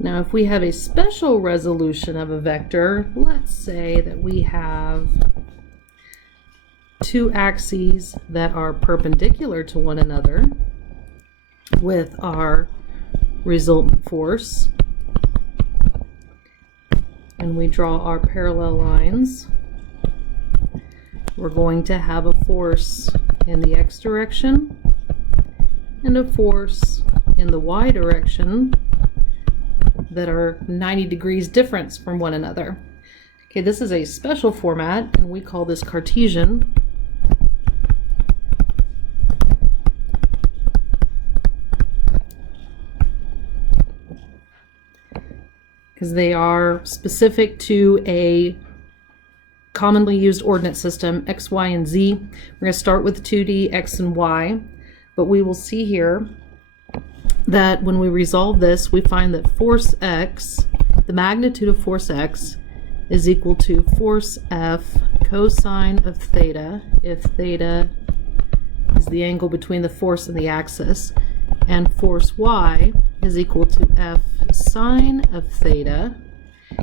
Now, if we have a special resolution of a vector, let's say that we have two axes that are perpendicular to one another with our resultant force, and we draw our parallel lines, we're going to have a force in the x direction and a force in the y direction that are 90 degrees difference from one another. Okay, this is a special format, and we call this Cartesian. Because they are specific to a commonly used ordinate system, x, y, and z. We're going to start with 2D, x and y, but we will see here that when we resolve this, we find that force x, the magnitude of force x, is equal to force F cosine of theta, if theta is the angle between the force and the axis, and force y is equal to F sine of theta,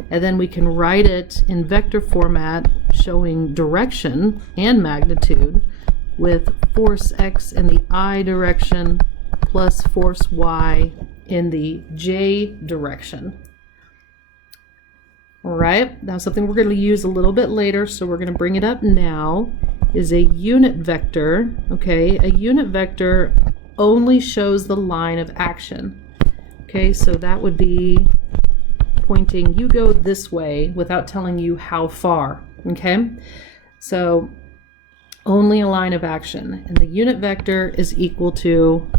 and then we can write it in vector format showing direction and magnitude with force x in the I direction plus force y in the j direction. All right, now something we're going to use a little bit later, so we're going to bring it up now, is a unit vector. Okay, a unit vector only shows the line of action. Okay, so that would be pointing, you go this way, without telling you how far. Okay, so only a line of action, and the unit vector is equal to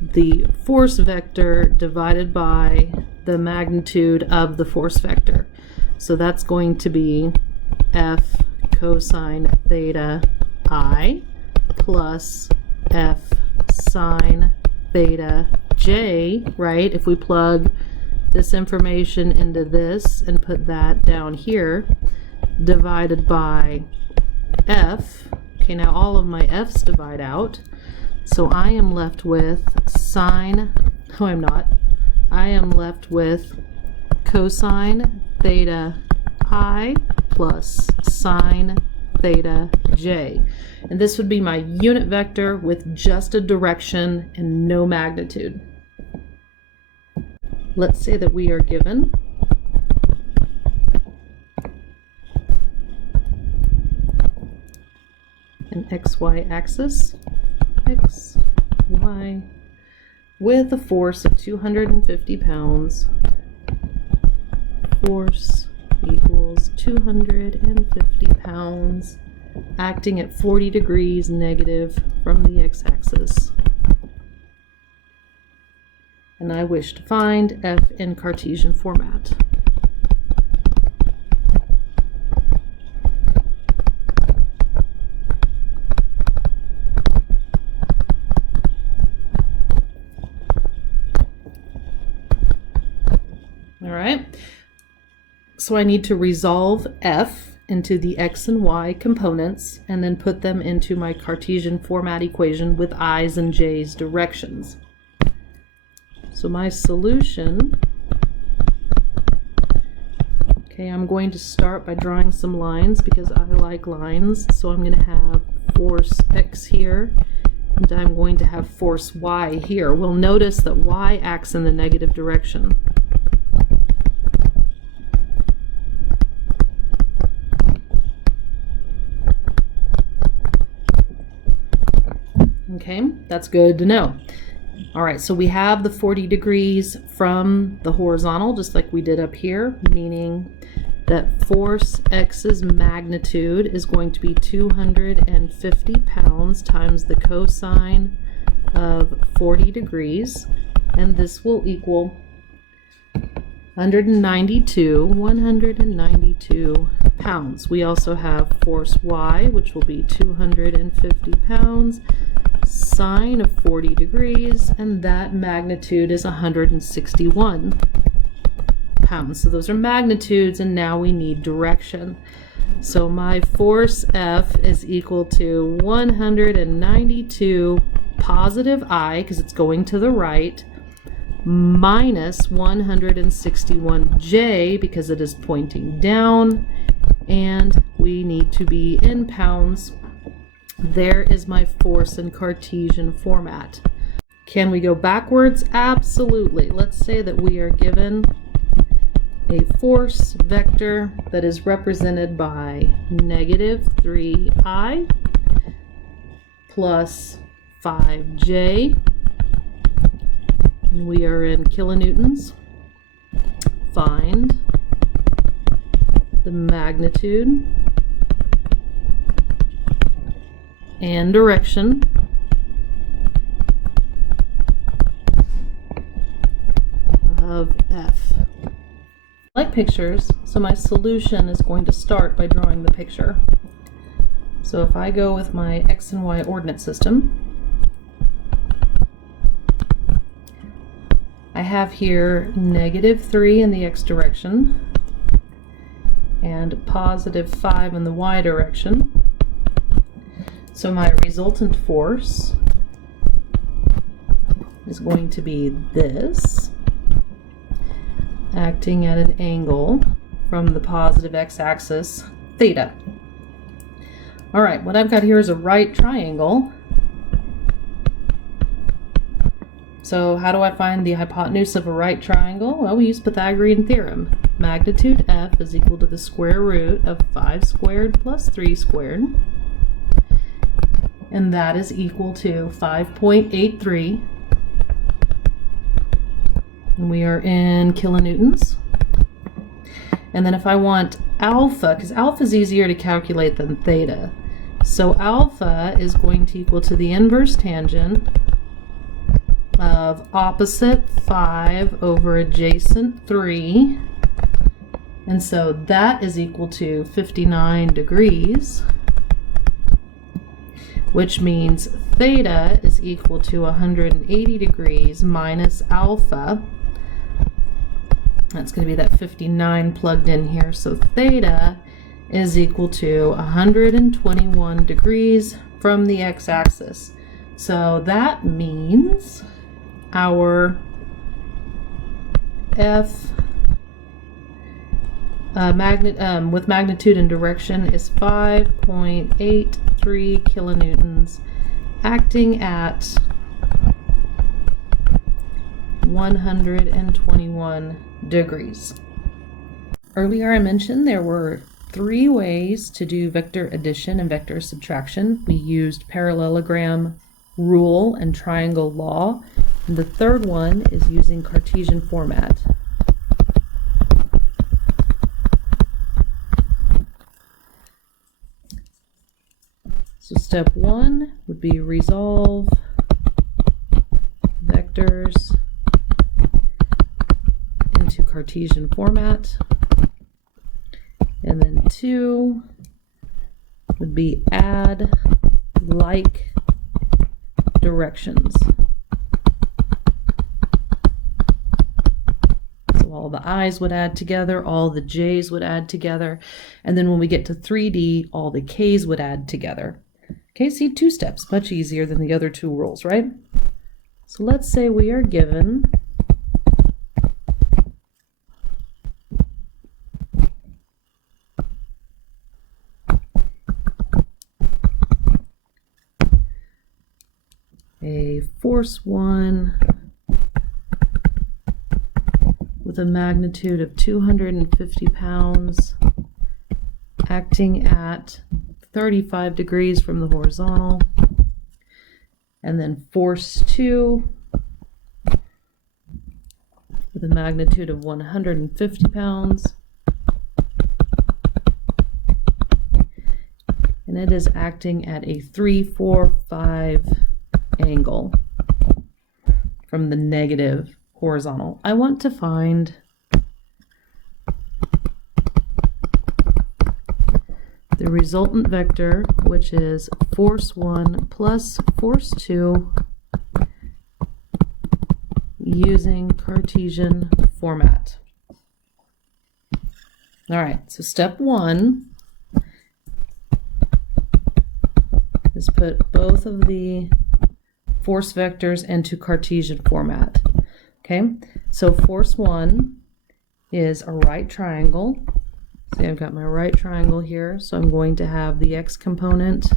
the force vector divided by the magnitude of the force vector. So that's going to be F cosine theta I plus F sine theta j, right? If we plug this information into this and put that down here, divided by F. Okay, now all of my F's divide out. So I am left with sine, no I'm not, I am left with cosine theta I plus sine theta j. And this would be my unit vector with just a direction and no magnitude. Let's say that we are given an xy axis, x, y, with a force of 250 pounds. Force equals 250 pounds, acting at 40 degrees negative from the x-axis. And I wish to find F in Cartesian format. All right, so I need to resolve F into the x and y components and then put them into my Cartesian format equation with i's and j's directions. So my solution, okay, I'm going to start by drawing some lines because I like lines. So I'm going to have force x here, and I'm going to have force y here. We'll notice that y acts in the negative direction. Okay, that's good to know. All right, so we have the 40 degrees from the horizontal, just like we did up here, meaning that force X's magnitude is going to be 250 pounds times the cosine of 40 degrees, and this will equal 192 pounds. We also have force Y, which will be 250 pounds, sine of 40 degrees, and that magnitude is 161 pounds. So those are magnitudes, and now we need direction. So my force F is equal to 192 positive I, because it's going to the right, minus 161J because it is pointing down, and we need to be in pounds. There is my force in Cartesian format. Can we go backwards? Absolutely. Let's say that we are given a force vector that is represented by negative 3I plus 5J. And we are in kilonewtons. Find the magnitude and direction of F. I like pictures, so my solution is going to start by drawing the picture. So if I go with my X and Y ordinate system, I have here negative 3 in the X direction and positive 5 in the Y direction. So my resultant force is going to be this, acting at an angle from the positive x-axis, theta. All right, what I've got here is a right triangle. So how do I find the hypotenuse of a right triangle? Well, we use Pythagorean theorem. Magnitude F is equal to the square root of 5 squared plus 3 squared. And that is equal to 5.83. And we are in kilonewtons. And then if I want alpha, because alpha is easier to calculate than theta, so alpha is going to equal to the inverse tangent of opposite 5 over adjacent 3. And so that is equal to 59 degrees, which means theta is equal to 180 degrees minus alpha. That's going to be that 59 plugged in here. So theta is equal to 121 degrees from the x-axis. So that means our F with magnitude and direction is 5.83 kilonewtons, acting at 121 degrees. Earlier I mentioned there were 3 ways to do vector addition and vector subtraction. We used parallelogram rule and triangle law. And the third one is using Cartesian format. So step 1 would be resolve vectors into Cartesian format. And then 2 would be add like directions. So all the i's would add together, all the j's would add together, and then when we get to 3D, all the k's would add together. Okay, see, 2 steps, much easier than the other 2 rules, right? So let's say we are given a force 1 with a magnitude of 250 pounds acting at 35 degrees from the horizontal, and then force 2 with a magnitude of 150 pounds, and it is acting at a 345 angle from the negative horizontal. I want to find the resultant vector, which is force 1 plus force 2 using Cartesian format. All right, so step 1 is put both of the force vectors into Cartesian format. Okay, so force 1 is a right triangle. See, I've got my right triangle here, so I'm going to have the x component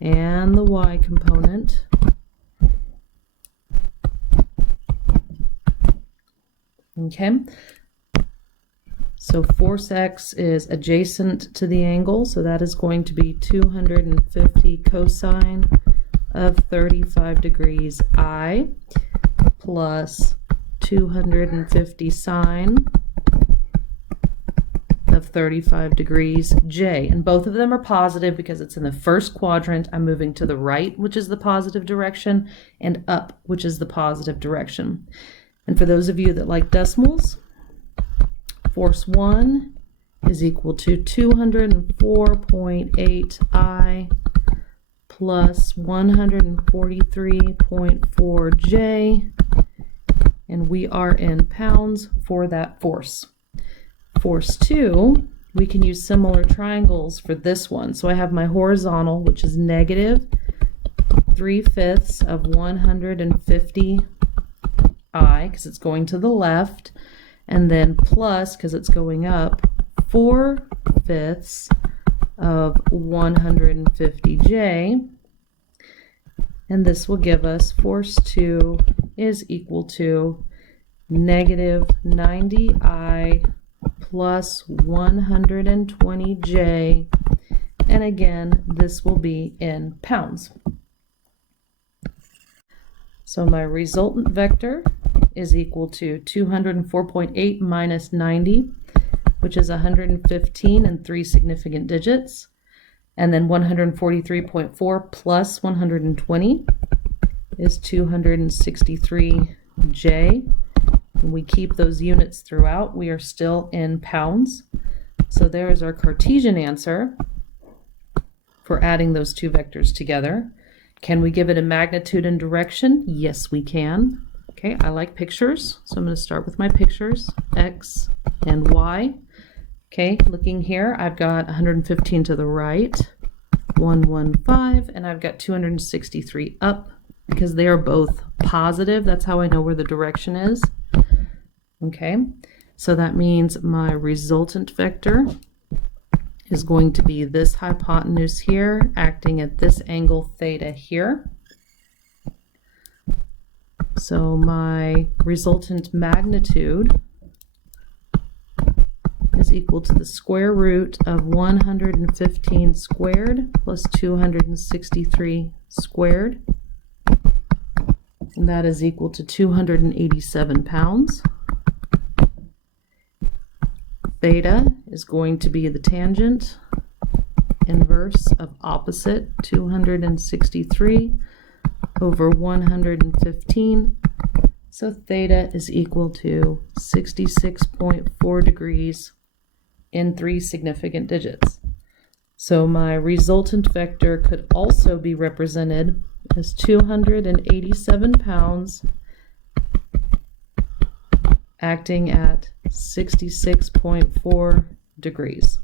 and the y component. Okay, so force x is adjacent to the angle, so that is going to be 250 cosine of 35 degrees I plus 250 sine of 35 degrees J. And both of them are positive because it's in the first quadrant. I'm moving to the right, which is the positive direction, and up, which is the positive direction. And for those of you that like decimals, force 1 is equal to 204.8 I plus 143.4 J, and we are in pounds for that force. Force 2, we can use similar triangles for this one. So I have my horizontal, which is negative 3/5 of 150 I, because it's going to the left, and then plus, because it's going up, 4/5 of 150 J, and this will give us force 2 is equal to negative 90 I plus 120 J, and again this will be in pounds. So my resultant vector is equal to 204.8 minus 90, which is 115 and 3 significant digits, and then 143.4 plus 120 is 263 J. When we keep those units throughout, we are still in pounds. So there is our Cartesian answer for adding those two vectors together. Can we give it a magnitude and direction? Yes, we can. Okay, I like pictures, so I'm going to start with my pictures, X and Y. Okay, looking here, I've got 115 to the right, 115, and I've got 263 up because they are both positive. That's how I know where the direction is. Okay, so that means my resultant vector is going to be this hypotenuse here acting at this angle theta here. So my resultant magnitude is equal to the square root of 115 squared plus 263 squared, and that is equal to 287 pounds. Theta is going to be the tangent inverse of opposite 263 over 115. So theta is equal to 66.4 degrees in 3 significant digits. So my resultant vector could also be represented as 287 pounds acting at 66.4 degrees.